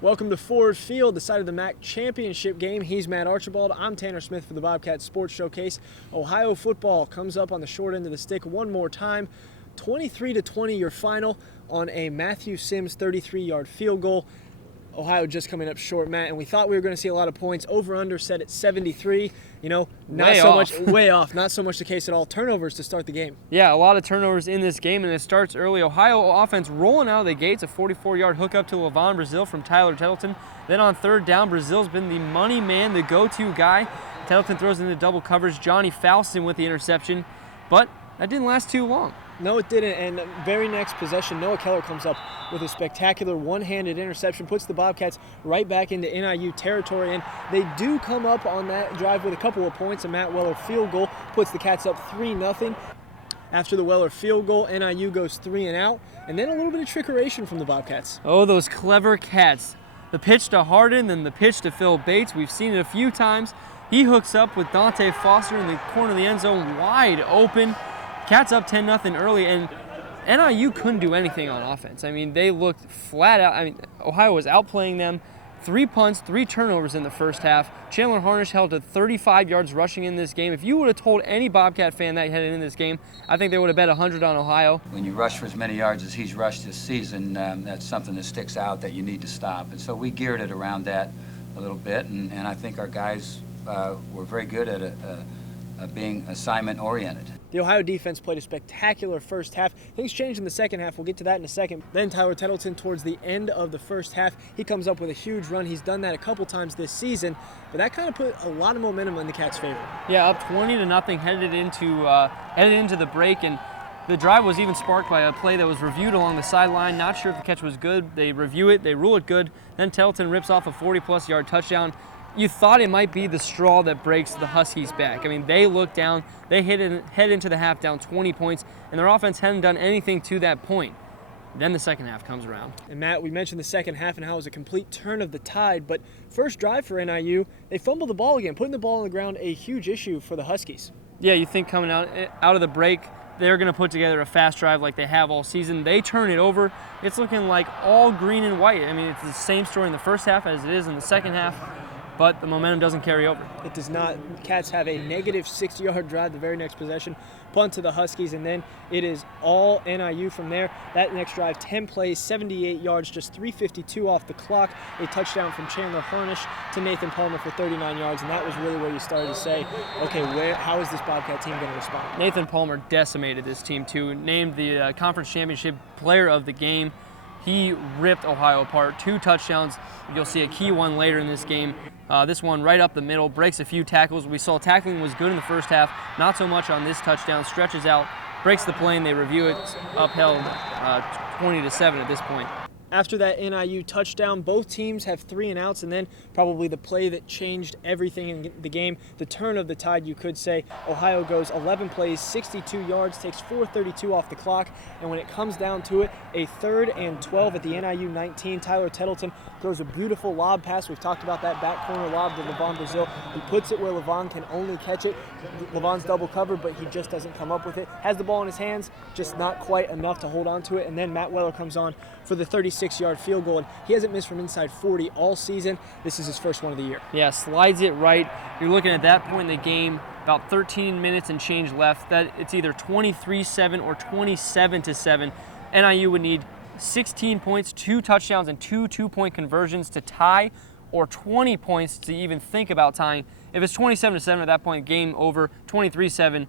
Welcome to Ford Field, the site of the MAC championship game. He's Matt Archibald. I'm Tanner Smith for the Bobcat Sports Showcase. Ohio football comes up on the short end of the stick one more time. 23-20 your final on a Matthew Sims 33-yard field goal. Ohio just coming up short, Matt, and we thought we were going to see a lot of points. Over-under set at 73. You know, not way so off. much, way off. Not so much the case at all. Turnovers to start the game. Yeah, a lot of turnovers in this game, and it starts early. Ohio offense rolling out of the gates, a 44-yard hookup to Levon Brazil from Tyler Tettleton. Then on third down, Brazil's been the money man, the go-to guy. Tettleton throws into double coverage. Johnny Falston with the interception, but that didn't last too long. No, it didn't, and very next possession, Noah Keller comes up with a spectacular one-handed interception, puts the Bobcats right back into NIU territory, and they do come up on that drive with a couple of points. A Matt Weller field goal puts the Cats up 3-0. After the Weller field goal, NIU goes 3 and out, and then a little bit of trickeration from the Bobcats. Oh, those clever Cats. The pitch to Harden, then the pitch to Phil Bates. We've seen it a few times. He hooks up with Dante Foster in the corner of the end zone, wide open. Cats up 10-0 early, and NIU couldn't do anything on offense. I mean, they looked flat out. I mean, Ohio was outplaying them. 3 punts, 3 turnovers in the first half. Chandler Harnish held to 35 yards rushing in this game. If you would have told any Bobcat fan that headed in this game, I think they would have bet 100 on Ohio. When you rush for as many yards as he's rushed this season, that's something that sticks out that you need to stop. And so we geared it around that a little bit, and I think our guys were very good at being assignment-oriented. The Ohio defense played a spectacular first half. Things changed in the second half. We'll get to that in a second. Then Tyler Tettleton, towards the end of the first half, he comes up with a huge run. He's done that a couple times this season, but that kind of put a lot of momentum in the Cats' favor. Yeah, up 20-0 headed into the break, and the drive was even sparked by a play that was reviewed along the sideline. Not sure if the catch was good. They review it, they rule it good. Then Tettleton rips off a 40-plus yard touchdown. You thought it might be the straw that breaks the Huskies back. I mean, they look down, they head into the half down 20 points, and their offense hadn't done anything to that point. Then the second half comes around. And Matt, we mentioned the second half and how it was a complete turn of the tide, but first drive for NIU, they fumbled the ball again, putting the ball on the ground, a huge issue for the Huskies. Yeah, you think coming out of the break, they're going to put together a fast drive like they have all season. They turn it over. It's looking like all green and white. I mean, it's the same story in the first half as it is in the second half. But the momentum doesn't carry over. It does not. Cats have a negative 60-yard drive the very next possession, punt to the Huskies, and then it is all NIU from there. That next drive, 10 plays, 78 yards, just 3:52 off the clock. A touchdown from Chandler Harnish to Nathan Palmer for 39 yards, and that was really where you started to say, okay, how is this Bobcat team going to respond? Nathan Palmer decimated this team too, named the conference championship player of the game. He ripped Ohio apart. 2 touchdowns. You'll see a key one later in this game. This one right up the middle, breaks a few tackles. We saw tackling was good in the first half, not so much on this touchdown. Stretches out, breaks the plane, they review it, upheld 20-7 at this point. After that NIU touchdown, both teams have 3 and outs, and then probably the play that changed everything in the game, the turn of the tide, you could say. Ohio goes 11 plays, 62 yards, takes 4:32 off the clock, and when it comes down to it, a 3rd and 12 at the NIU 19. Tyler Tettleton throws a beautiful lob pass. We've talked about that back corner lob to Levon Brazil. He puts it where Levon can only catch it. Levon's double covered, but he just doesn't come up with it. Has the ball in his hands, just not quite enough to hold on to it, and then Matt Weller comes on for the 36-yard field goal, and he hasn't missed from inside 40 all season. This is his first one of the year. Yeah, slides it right. You're looking at that point in the game, about 13 minutes and change left. That it's either 23-7 or 27-7. NIU would need 16 points, 2 touchdowns, and 2 two-point conversions to tie, or 20 points to even think about tying. If it's 27-7 at that point, game over. 23-7,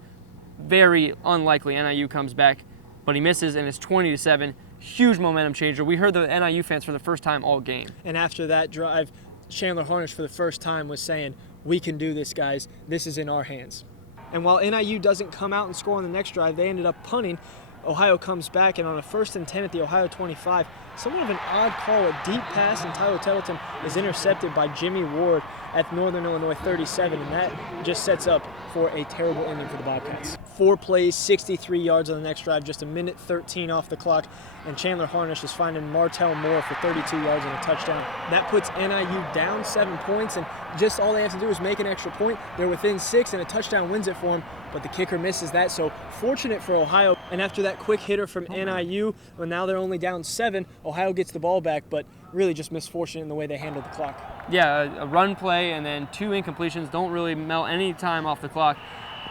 very unlikely NIU comes back, but he misses, and it's 20-7. Huge momentum changer. We heard the NIU fans for the first time all game. And after that drive, Chandler Harnish for the first time was saying, we can do this, guys. This is in our hands. And while NIU doesn't come out and score on the next drive, they ended up punting. Ohio comes back, and on a 1st and 10 at the Ohio 25, somewhat of an odd call, a deep pass, and Tyler Tettleton is intercepted by Jimmy Ward at Northern Illinois 37, and that just sets up for a terrible ending for the Bobcats. 4 plays, 63 yards on the next drive, just 1:13 off the clock, and Chandler Harnish is finding Martell Moore for 32 yards and a touchdown. That puts NIU down 7 points, and just all they have to do is make an extra point. They're within 6, and a touchdown wins it for them, but the kicker misses that, so fortunate for Ohio. And after that quick hitter from NIU, well, now they're only down 7, Ohio gets the ball back, but really just misfortune in the way they handled the clock. Yeah, a run play and then 2 incompletions don't really melt any time off the clock.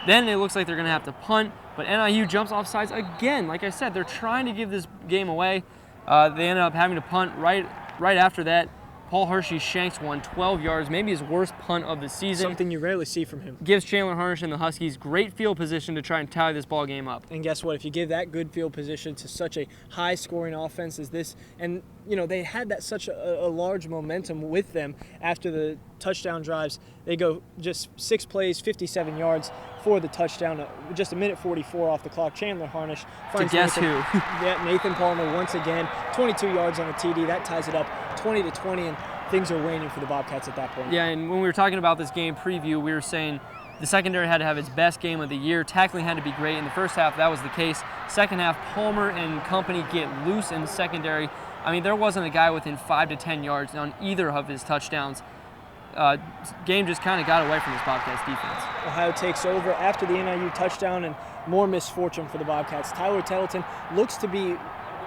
Then it looks like they're going to have to punt, but NIU jumps off sides again. Like I said, they're trying to give this game away. They ended up having to punt right after that. Paul Hershey shanks one 12 yards, maybe his worst punt of the season. Something you rarely see from him. Gives Chandler Harnish and the Huskies great field position to try and tie this ball game up. And guess what? If you give that good field position to such a high-scoring offense as this, and they had that such a large momentum with them after the touchdown drives. They go just 6 plays, 57 yards for the touchdown, just 1:44 off the clock. Chandler Harnish finds Nathan Palmer once again, 22 yards on the TD. That ties it up 20-20, and things are waning for the Bobcats at that point. Yeah, and when we were talking about this game preview, we were saying the secondary had to have its best game of the year. Tackling had to be great. In the first half, that was the case. Second half, Palmer and company get loose in the secondary. I mean, there wasn't a guy within 5 to 10 yards on either of his touchdowns. Game just kind of got away from this Bobcats defense. Ohio takes over after the NIU touchdown, and more misfortune for the Bobcats. Tyler Tettleton looks to be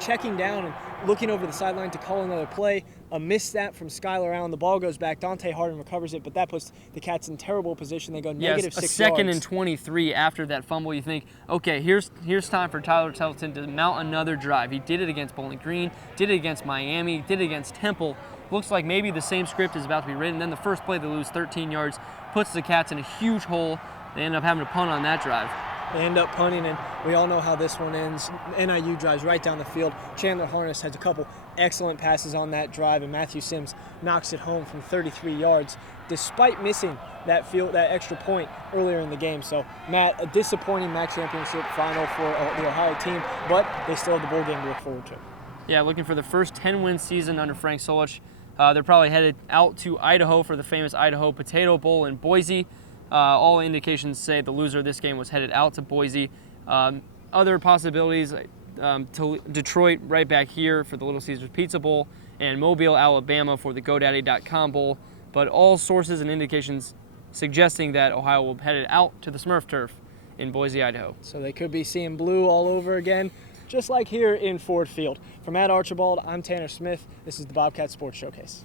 checking down and looking over the sideline to call another play. A missed snap from Skylar Allen. The ball goes back. Dante Harden recovers it, but that puts the Cats in terrible position. They go negative 6 yards. A second and 23 after that fumble. You think, okay, here's time for Tyler Tettleton to mount another drive. He did it against Bowling Green, did it against Miami, did it against Temple. Looks like maybe the same script is about to be written. Then the first play, they lose 13 yards, puts the Cats in a huge hole. They end up having to punt on that drive. They end up punting, and we all know how this one ends. NIU drives right down the field. Chandler Harnish has a couple excellent passes on that drive, and Matthew Sims knocks it home from 33 yards, despite missing that extra point earlier in the game. So, Matt, a disappointing MAC championship final for the Ohio team, but they still have the bowl game to look forward to. Yeah, looking for the first 10-win season under Frank Solich. They're probably headed out to Idaho for the famous Idaho Potato Bowl in Boise. All indications say the loser of this game was headed out to Boise. Other possibilities, to Detroit right back here for the Little Caesars Pizza Bowl, and Mobile, Alabama for the GoDaddy.com Bowl. But all sources and indications suggesting that Ohio will head out to the Smurf Turf in Boise, Idaho. So they could be seeing blue all over again, just like here in Ford Field. From Archibald, I'm Tanner Smith. This is the Bobcat Sports Showcase.